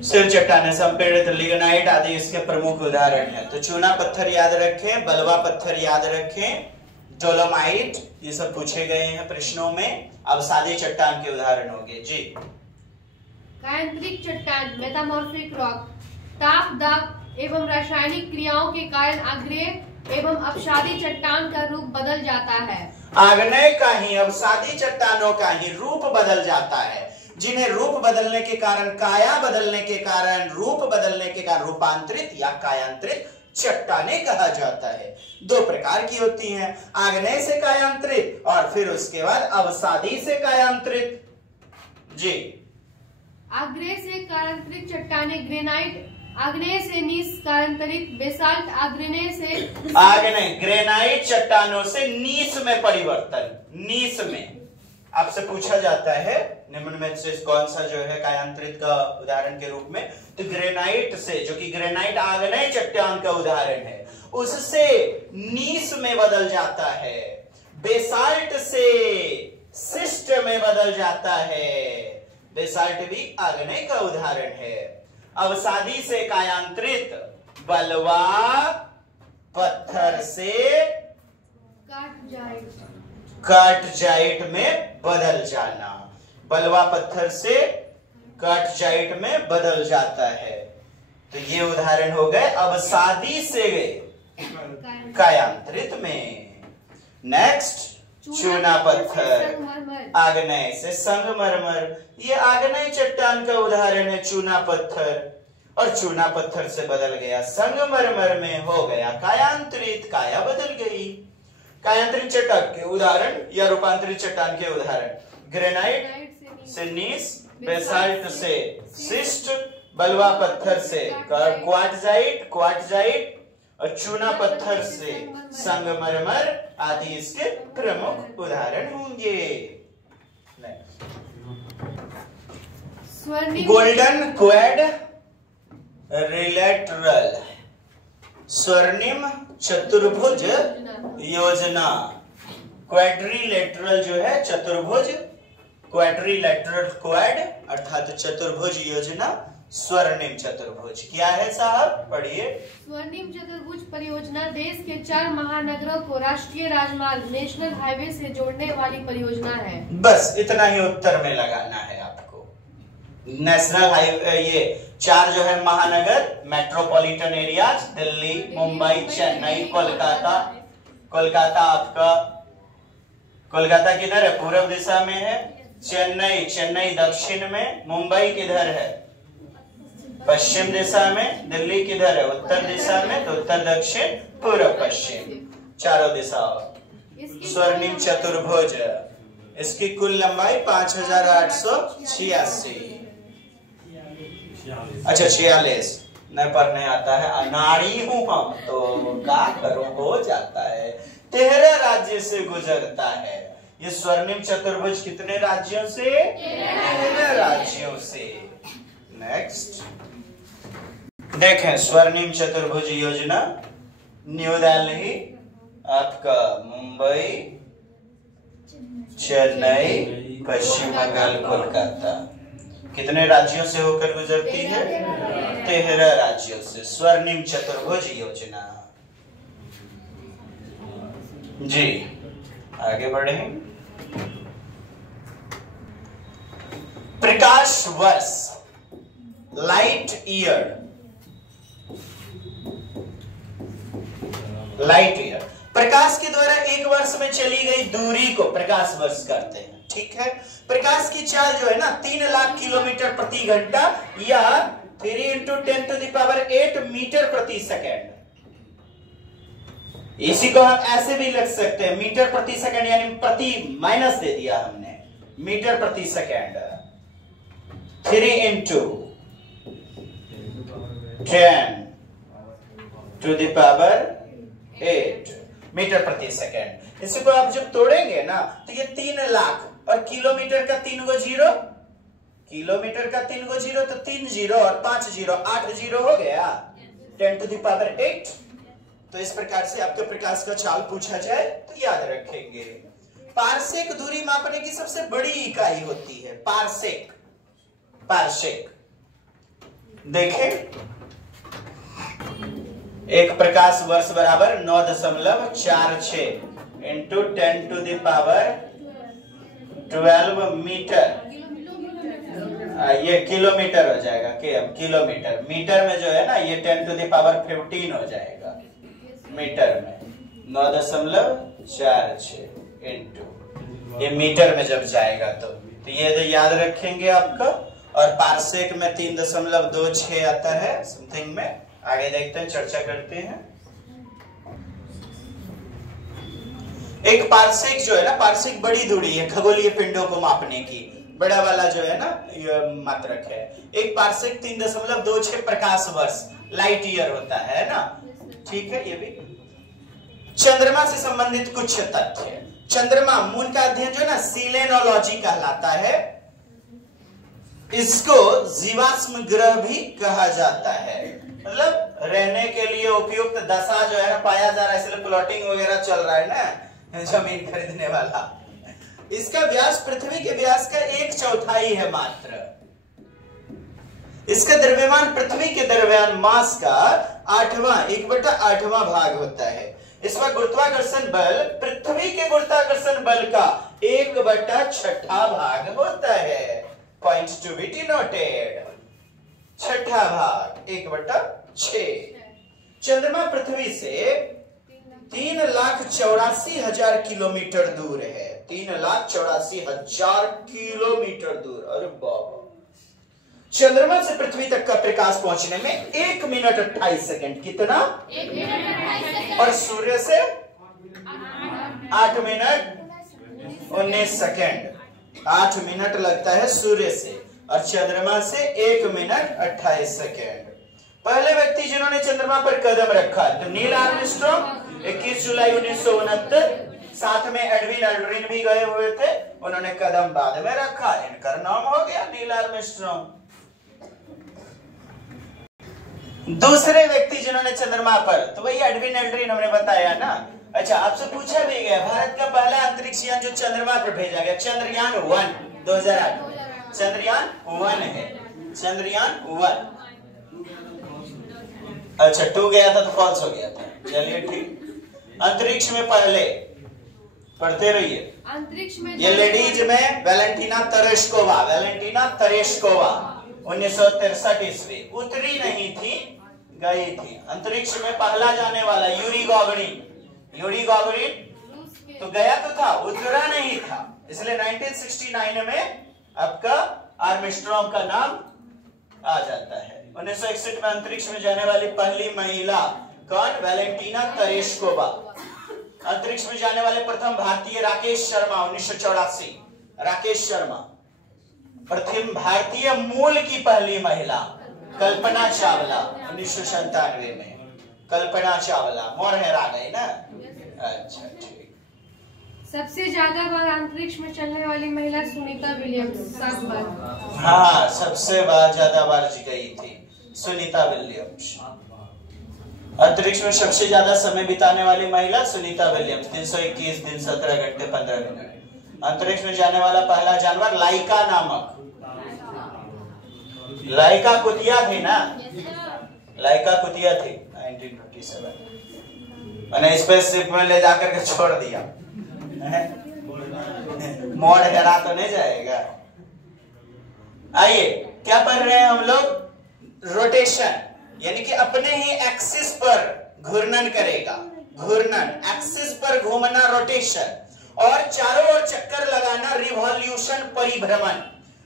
सिर चट्टान, संपीड़ित, लिग्नाइट आदि इसके प्रमुख उदाहरण हैं। तो चूना पत्थर याद रखें, बलवा पत्थर याद रखें, डोलोमाइट, ये सब पूछे गए हैं प्रश्नों में। अब सादे चट्टान के उदाहरण होंगे जी। कायांतरिक चट्टान, मेटामॉर्फिक रॉक, ताप, दाब एवं रासायनिक क्रियाओं के कारण आग्नेय एवं अपसादी चट्टान का रूप बदल जाता है। आग्नेय का ही, अवसादी चट्टानों का ही रूप बदल जाता है, जिन्हें रूप बदलने के कारण, काया बदलने के कारण, रूप बदलने के कारण रूपांतरित या कायांतरित चट्टानें कहा जाता है। दो प्रकार की होती हैं, आग्नेय से कायांतरित और फिर उसके बाद अवसादी से कायांतरित जी। आग्नेय से कायांतरित चट्टानें ग्रेनाइट, आग्नेय से नीस कायांतरित बेसाल्ट, आग्नेय से आग्नेय ग्रेनाइट चट्टानों से नीस में परिवर्तन। नीस में आपसे पूछा जाता है निम्न में से कौन सा जो है कायांतरित का उदाहरण के रूप में, तो ग्रेनाइट से, जो कि ग्रेनाइट आग्नेय चट्टान का उदाहरण है, उससे नीस में बदल जाता है। बेसाल्ट से सिस्ट में बदल जाता है। बेसाल्ट भी आग्नेय का उदाहरण है। अवसादी से कायांतरित बलवा पत्थर से कार्टजाइट में बदल जाना। बलवा पत्थर से कार्टजाइट में बदल जाता है। तो ये उदाहरण हो गए अवसादी से कायांतरित में। नेक्स्ट, चूना पत्थर, आग्नेय से संगमरमर। ये आग्नेय चट्टान का उदाहरण है चूना पत्थर, और चूना पत्थर से बदल गया संगमरमर में, हो गया कायांतरित, काया बदल गई। कायांतरित चट्टान के उदाहरण या रूपांतरित चट्टान के उदाहरण, ग्रेनाइट से नीस, बेसाल्ट से सिस्ट, बलवा पत्थर से क्वार्टजाइट और चूना पत्थर से संगमरमर आदि इसके प्रमुख उदाहरण होंगे। गोल्डन क्वाड रिलेटरल, स्वर्णिम चतुर्भुज योजना। क्वाड्रिलेटरल जो है चतुर्भुज, क्वाड्रिलेटरल क्वाड अर्थात चतुर्भुज योजना, स्वर्णिम चतुर्भुज क्या है साहब? पढ़िए। स्वर्णिम चतुर्भुज परियोजना देश के 4 महानगरों को राष्ट्रीय राजमार्ग नेशनल हाईवे से जोड़ने वाली परियोजना है। बस इतना ही उत्तर में लगाना है आपको। नेशनल हाईवे, ये 4 जो है महानगर, मेट्रोपॉलिटन एरियाज, दिल्ली, मुंबई, चेन्नई, कोलकाता। कोलकाता आपका, कोलकाता किधर है? पूर्व दिशा में है। चेन्नई दक्षिण में। मुंबई किधर है? पश्चिम दिशा में। दिल्ली किधर है? उत्तर दिशा में। तो उत्तर, दक्षिण, पूर्व, पश्चिम, चारों दिशाओं। स्वर्णिम चतुर्भुज, इसकी कुल लंबाई 5886। अच्छा 46 न पढ़ने आता है, अनाड़ी हूं हम तो क्या करूं, हो जाता है। 13 राज्य से गुजरता है ये स्वर्णिम चतुर्भुज। कितने राज्यों से? 13 राज्यों से। नेक्स्ट देखें, स्वर्णिम चतुर्भुज योजना, न्यू दिल्ली आपका, मुंबई, चेन्नई, पश्चिम बंगाल, कोलकाता। कितने राज्यों से होकर गुजरती है? 13 राज्यों से। स्वर्णिम चतुर्भुज योजना जी। आगे बढ़े। प्रकाश वर्ष, लाइट ईयर। लाइट ईयर प्रकाश के द्वारा एक वर्ष में चली गई दूरी को प्रकाश वर्ष कहते हैं। ठीक है, प्रकाश की चाल जो है ना 3 लाख किलोमीटर प्रति घंटा या 3 × 10⁸ मीटर प्रति सेकेंड। इसी को हम ऐसे भी लिख सकते हैं, मीटर प्रति सेकेंड, यानी प्रति माइनस दे दिया हमने, मीटर प्रति second. 3 × 10 to the power 8 metre प्रति सेकेंड। इसको आप जब तोड़ेंगे ना तो ये 3 लाख, और किलोमीटर का 3 गो जीरो, किलोमीटर का 3 गो जीरो, तो 3 जीरो और 5 जीरो, 8 जीरो हो गया, 10 to the power 8। तो इस प्रकार से आपके प्रकाश का चाल पूछा जाए तो याद रखेंगे। पारसेक दूरी मापने की सबसे बड़ी इकाई होती है पारसेक। पारसेक देखें, एक प्रकाश वर्ष बराबर 9.46 into 10 to the power 12 metre. ये किलोमीटर हो जाएगा, किलोमीटर। मीटर में जो है ना ये 10 to the power 15 हो जाएगा मीटर में। 9.46 इंटू ये मीटर में जब जाएगा तो ये तो याद रखेंगे आपका। और पारसेक में 3.26 आता है समथिंग में। आगे देखते हैं, चर्चा करते हैं। एक पारसेक जो है ना, पारसेक बड़ी दूरी है खगोलीय पिंडों को मापने की, बड़ा वाला जो है ना ये मात्रक है। एक पारसेक 3.26 प्रकाश वर्ष लाइट ईयर होता है ना, ठीक है। ये भी चंद्रमा से संबंधित कुछ तथ्य। चंद्रमा मून का अध्ययन जो है ना सीलेनोलॉजी कहलाता है। इसको जीवाश्म ग्रह भी कहा जाता है, मतलब रहने के लिए उपयुक्त दशा जो है ना पाया जा रहा है, इसलिए प्लॉटिंग वगैरह चल रहा है ना जमीन खरीदने वाला। इसका व्यास पृथ्वी के व्यास का 1/4 है मात्र। इसका द्रव्यमान पृथ्वी के द्रव्यमान मास का 1/8 भाग होता है। इसका गुरुत्वाकर्षण बल पृथ्वी के गुरुत्वाकर्षण बल का 1/6 भाग होता है। पॉइंट टू बी डिनोटेड, 6 भाग 1/6। चंद्रमा पृथ्वी से 3,84,000 किलोमीटर दूर है। 3,84,000 किलोमीटर दूर। अरे बाबा। चंद्रमा से पृथ्वी तक का प्रकाश पहुंचने में 1 मिनट 28 सेकंड। कितना? 1 मिनट 28 सेकंड। और सूर्य से 8 मिनट 19 सेकंड। 8 मिनट लगता है सूर्य से, और चंद्रमा से 1 मिनट 28 सेकंड। पहले व्यक्ति जिन्होंने चंद्रमा पर कदम रखा तो नील आर्मस्ट्रांग 21 जुलाई 1969। साथ में एडविन एल्ड्रिन भी गए हुए थे, उन्होंने कदम बाद में रखा, इनका नाम हो गया नील आर्मस्ट्रांग। दूसरे व्यक्ति जिन्होंने चंद्रमा पर, तो वही एडविन एल्ड्रिन हमने बताया ना। अच्छा, आपसे पूछा भी गया भारत का पहला अंतरिक्ष यान जो चंद्रमा पर भेजा गया, चंद्रयान 1 2008। चंद्रयान 1 है, चंद्रयान 1। अच्छा 2 गया था तो फॉल्स हो गया था। चलिए ठीक। अंतरिक्ष में पहले पढ़ते रहिए। अंतरिक्ष में ये लेडीज में वैलेंटीना तेरेस्कोवा, वैलेंटीना तेरेस्कोवा 1963 ईस्वी। उतरी नहीं थी, गई थी। अंतरिक्ष में पहला जाने वाला यूरी गागरिन। यूरी गागरिन तो गया तो था, उतरा नहीं था, इसलिए 1969 में आपका आर्मस्ट्रांग का नाम आ जाता है। 1961 में अंतरिक्ष में जाने वाली पहली महिला कौन? Valentina Tereshkova. अंतरिक्ष में जाने वाले प्रथम भारतीय राकेश शर्मा 1984। राकेश शर्मा। प्रथम भारतीय मूल की पहली महिला कल्पना चावला 1997 में। कल्पना चावला मोर हेरा गई ना। अच्छा ठीक। सबसे ज्यादा बार अंतरिक्ष में चलने वाली महिला सुनीता विलियम्स 7 बार। हाँ, सबसे ज्यादा बार गई थी सुनीता विलियम्स। अंतरिक्ष में सबसे ज्यादा समय बिताने वाली महिला सुनीता विलियम्स 321 दिन 17 घंटे 15 मिनट। अंतरिक्ष में जाने वाला पहला जानवर लाइका नामक, लाइका कुतिया थी ना, लाइका कुतिया थी 1957। मैंने स्पेसशिप में ले जाकर के छोड़ दिया। मोड़ हेरा तो नहीं जाएगा। आइए क्या पढ़ रहे हैं हम लोग? रोटेशन, यानी कि अपने ही एक्सिस पर घूर्णन करेगा। घूर्णन, एक्सिस पर घूमना रोटेशन, और चारों ओर चक्कर लगाना रिवॉल्यूशन परिभ्रमण।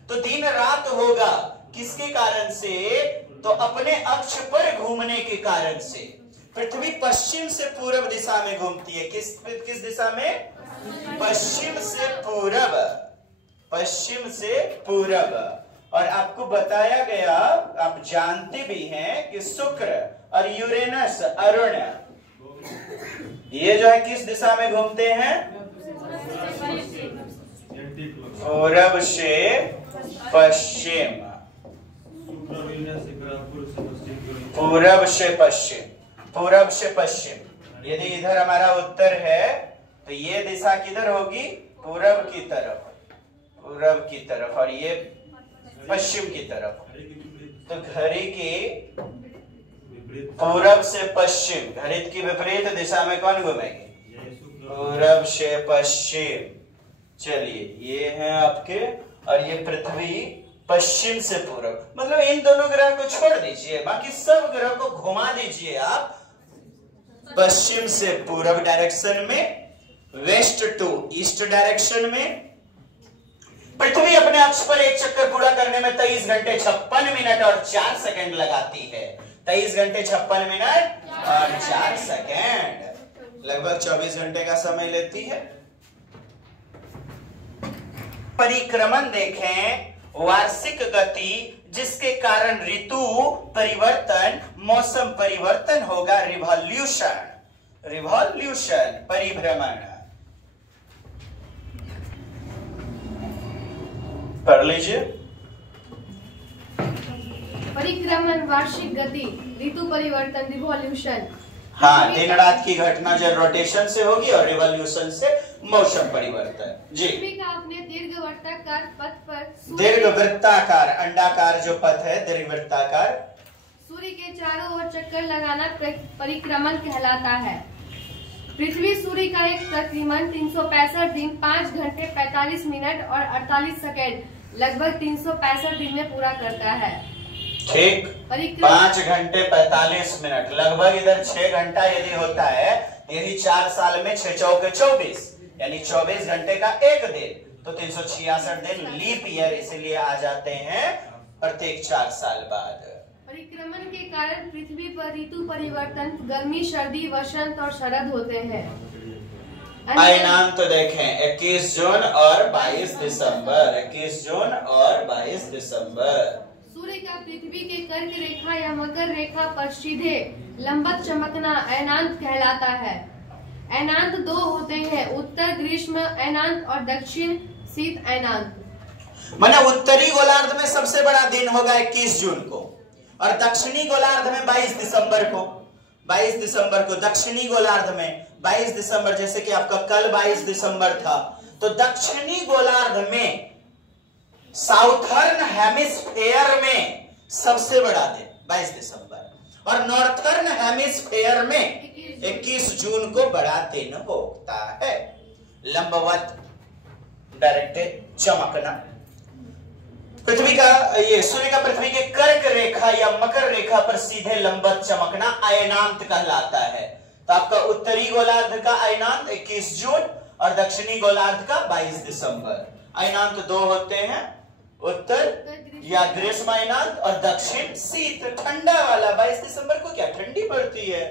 तो दिन रात होगा किसके कारण से? तो अपने अक्ष पर घूमने के कारण से। पृथ्वी पश्चिम से पूर्व दिशा में घूमती है। किस दिशा में? पश्चिम से पूर्व, पश्चिम से पूर्व। और आपको बताया गया, आप जानते भी हैं कि शुक्र और यूरेनस अरुण ये जो है किस दिशा में घूमते हैं? पूरब से पश्चिम, पूरब से पश्चिम, पूरब से पश्चिम। यदि इधर हमारा उत्तर है तो ये दिशा किधर होगी? पूरब की तरफ, पूरब की तरफ, और ये पश्चिम की तरफ। तो घड़ी की पूरब से पश्चिम, घड़ी की विपरीत दिशा में कौन घूमेगी? पूरब से पश्चिम। चलिए ये है आपके, और ये पृथ्वी पश्चिम से पूरब। मतलब इन दोनों ग्रह को छोड़ दीजिए, बाकी सब ग्रह को घुमा दीजिए आप पश्चिम से पूरब डायरेक्शन में, वेस्ट टू ईस्ट डायरेक्शन में। पृथ्वी अपने अक्ष पर एक चक्कर पूरा करने में 23 घंटे 56 मिनट और 4 सेकंड लगाती है। 23 घंटे 56 मिनट और 4 सेकंड, लगभग 24 घंटे का समय लेती है। परिक्रमण देखें, वार्षिक गति जिसके कारण ऋतु परिवर्तन, मौसम परिवर्तन होगा, रिवॉल्यूशन, रिवॉल्यूशन परिभ्रमण। पढ़ लीजिए। परिक्रमण, वार्षिक गति, ऋतु परिवर्तन, रिवॉल्यूशन। हाँ, दिन रात की घटना जो रोटेशन से होगी और रिवॉल्यूशन से मौसम परिवर्तन। जी। पृथ्वी का अपने दीर्घवृत्ताकार पथ पर, दीर्घवृत्ताकार अंडाकार जो पथ है, दीर्घवृत्ताकार, सूर्य के चारों ओर चक्कर लगाना परिक्रमण कहलाता है। पृथ्वी सूर्य का एक परिक्रमण 365 दिन 5 घंटे 45 मिनट और 48 सेकेंड, लगभग 365 दिन में पूरा करता है। ठीक, 5 घंटे 45 मिनट, लगभग इधर 6 घंटा यदि होता है, यदि 4 साल में 6 चौके 24, यानी 24 घंटे का एक दिन, तो 366 दिन लीप ईयर इसीलिए आ जाते हैं प्रत्येक 4 साल बाद। परिक्रमण के कारण पृथ्वी पर ऋतु परिवर्तन, गर्मी, सर्दी, वसंत और शरद होते हैं। अयनांत तो देखें 21 जून और 22 दिसंबर, 21 जून और 22 दिसंबर। सूर्य का पृथ्वी के कर्क रेखा या मकर रेखा पर सीधे लंबवत चमकना अयनांत कहलाता है। अयनांत 2 होते हैं, उत्तर ग्रीष्म अयनांत और दक्षिण शीत अयनांत। माने उत्तरी गोलार्ध में सबसे बड़ा दिन होगा 21 जून को, और दक्षिणी गोलार्ध में 22 दिसंबर को, 22 दिसंबर को दक्षिणी गोलार्ध में 22 दिसंबर, जैसे कि आपका कल 22 दिसंबर था, तो दक्षिणी गोलार्ध में साउथर्न हेमिस्फेयर में सबसे बड़ा दिन 22 दिसंबर, और नॉर्थर्न हेमिस्फेयर में 21 जून को बड़ा दिन होता है। लंबवत डायरेक्ट चमकना, पृथ्वी का, ये सूर्य का पृथ्वी के कर्क रेखा या मकर रेखा पर सीधे लंबवत चमकना अयनांत कहलाता है। तो आपका उत्तरी गोलार्ध का अयनांत 21 जून और दक्षिणी गोलार्ध का 22 दिसंबर। अयनांत 2 होते हैं, उत्तर या ग्रीष्म अयनांत और दक्षिण शीत ठंडा वाला। 22 दिसंबर को क्या ठंडी पड़ती है?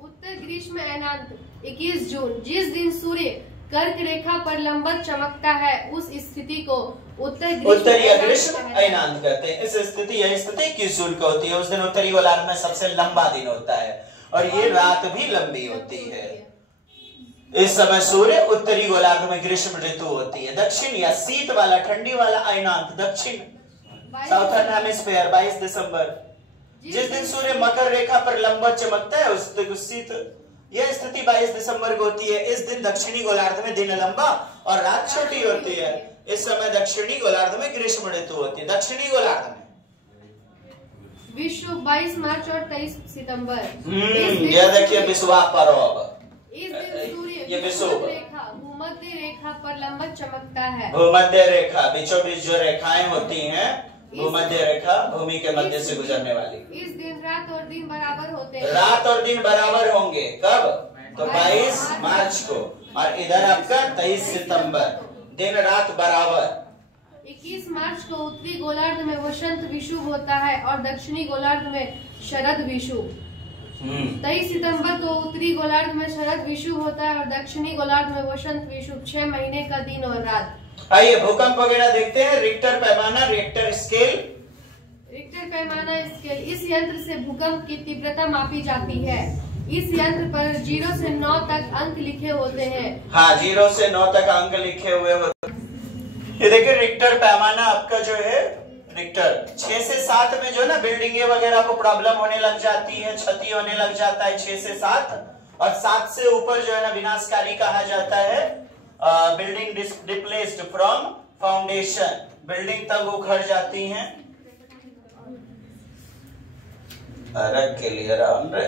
उत्तर ग्रीष्म अयनांत 21 जून, जिस दिन सूर्य कर्क रेखा पर लंबवत चमकता है, उस स्थिति को उत्तर या ग्रीष्म अयनांत कहते हैं। इस स्थिति, यह स्थिति 21 जून को होती है। उस दिन उत्तरी गोलार्ध में सबसे लंबा दिन होता है और ये रात भी लंबी होती है। इस समय सूर्य उत्तरी गोलार्ध में ग्रीष्म ऋतु होती है। दक्षिण या शीत वाला, ठंडी वाला अयनांत दक्षिण, साउथर्न हेमिस्फीयर 22 दिसंबर। जिस दिन सूर्य मकर रेखा पर लंबवत चमकता है, उस दिन शीत, यह स्थिति 22 दिसंबर को होती है। इस दिन दक्षिणी गोलार्ध में दिन लंबा और रात छोटी होती है। इस समय दक्षिणी गोलार्ध में ग्रीष्म ऋतु होती है। दक्षिणी गोलार्ध में विश्व 22 मार्च और 23 सितंबर। यह देखिए विश्वा पर्व। इस दिन सूर्य भूमध्य रेखा पर लंबवत चमकता है। भूमध्य रेखा, बीचों बीच जो रेखाएं होती हैं, भूमध्य रेखा भूमि के मध्य से गुजरने वाली। इस दिन रात और दिन बराबर होते हैं। रात और दिन बराबर होंगे। कब? तो 22 मार्च को, और इधर आपका 23 सितंबर, दिन रात बराबर। 21 मार्च को उत्तरी गोलार्ध में वसंत विषुव होता है और दक्षिणी गोलार्ध में शरद विषुव। 23 सितंबर को उत्तरी गोलार्ध में शरद विषुव होता है और दक्षिणी गोलार्ध में वसंत विषुव। 6 महीने का दिन और रात। आइए भूकंप वगैरह देखते हैं। रिक्टर पैमाना, रिक्टर स्केल। रिक्टर पैमाना स्केल, इस यंत्र से भूकंप की तीव्रता मापी जाती है। इस यंत्र पर 0 से 9 तक अंक लिखे होते हैं। हाँ, 0 से 9 तक अंक लिखे हुए होते हैं। ये देखिए रिक्टर पैमाना आपका जो है रिक्टर 6 से 7 में जो है ना बिल्डिंगे वगैरह को प्रॉब्लम होने लग जाती है, क्षति होने लग जाता है 6 से 7, और 7 से ऊपर जो है ना विनाशकारी कहा जाता है। Building displaced from foundation, building तक उखड़ जाती हैं। रख के लिए राम रे।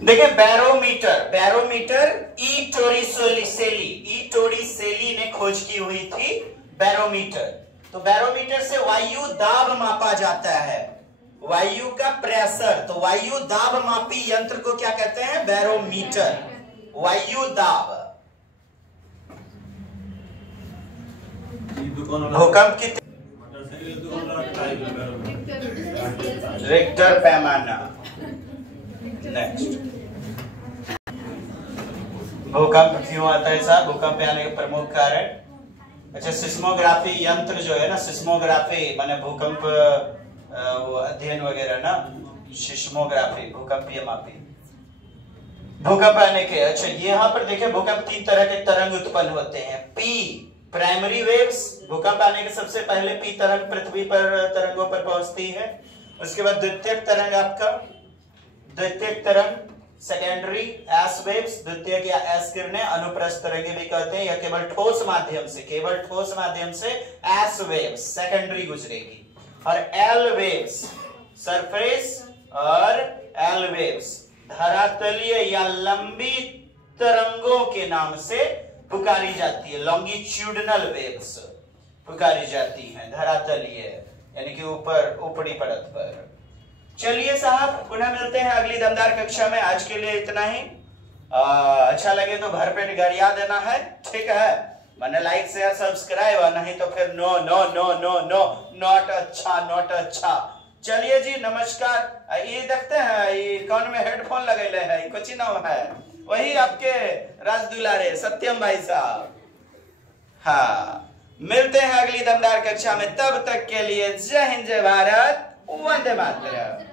देखिए बैरोमीटर, बैरोमीटर ई टोरिसेली ने खोज की हुई थी बैरोमीटर। तो बैरोमीटर से वायु दाब मापा जाता है, वायु का प्रेशर। तो वायु दाब मापी यंत्र को क्या कहते हैं? बैरोमीटर, वायु दाब। भूकंप की रिक्टर पैमाना। नेक्स्ट, भूकंप क्यों आता है साहब? भूकंप आने के प्रमुख कारण। अच्छा, सिस्मोग्राफी यंत्र जो है ना, सिस्मोग्राफी माने भूकंप वो अध्ययन वगैरह ना, सिस्मोग्राफी भूकंपीय मापी। भूकंप आने के, अच्छा यहाँ पर देखिए भूकंप 3 तरह के तरंग उत्पन्न होते हैं। पी प्राइमरी वेव्स, भूकंप आने के सबसे पहले पी तरंग पृथ्वी पर तरंगों पर पहुंचती है। उसके बाद द्वितीयक तरंग, आपका द्वितीयक तरंग सेकेंडरी एस वेव्स, द्वितीयक या एस किरणें, अनुप्रस्थ तरंगे भी कहते हैं। यह केवल ठोस माध्यम से, केवल ठोस माध्यम से एस वेव्स सेकेंडरी गुजरेगी। और एल वेव्स सरफेस, और एल वेव्स धरातलीय या लंबी तरंगों के नाम से पुकारी जाती है। लॉन्गिट्यूडनल वेव्स पुकारी जाती हैं, धरातलीय यानी कि ऊपर ऊपरी परत पर। चलिए साहब, पुनः मिलते हैं अगली दमदार कक्षा में। आज के लिए इतना ही। अच्छा लगे तो भर पेट गरिया देना है, ठीक है? मैंने लाइक शेयर सब्सक्राइब, नहीं तो फिर no no no no no, not अच्छा, नॉट अच्छा। चलिए जी, नमस्कार। ये देखते हैं ये कौन में हेडफोन लगेले है, कुछ नाम है, वही आपके राज दुलारे सत्यम भाई साहब। हाँ, मिलते हैं अगली दमदार कक्षा में। तब तक के लिए जय हिंद, जय भारत, वंदे मातरम।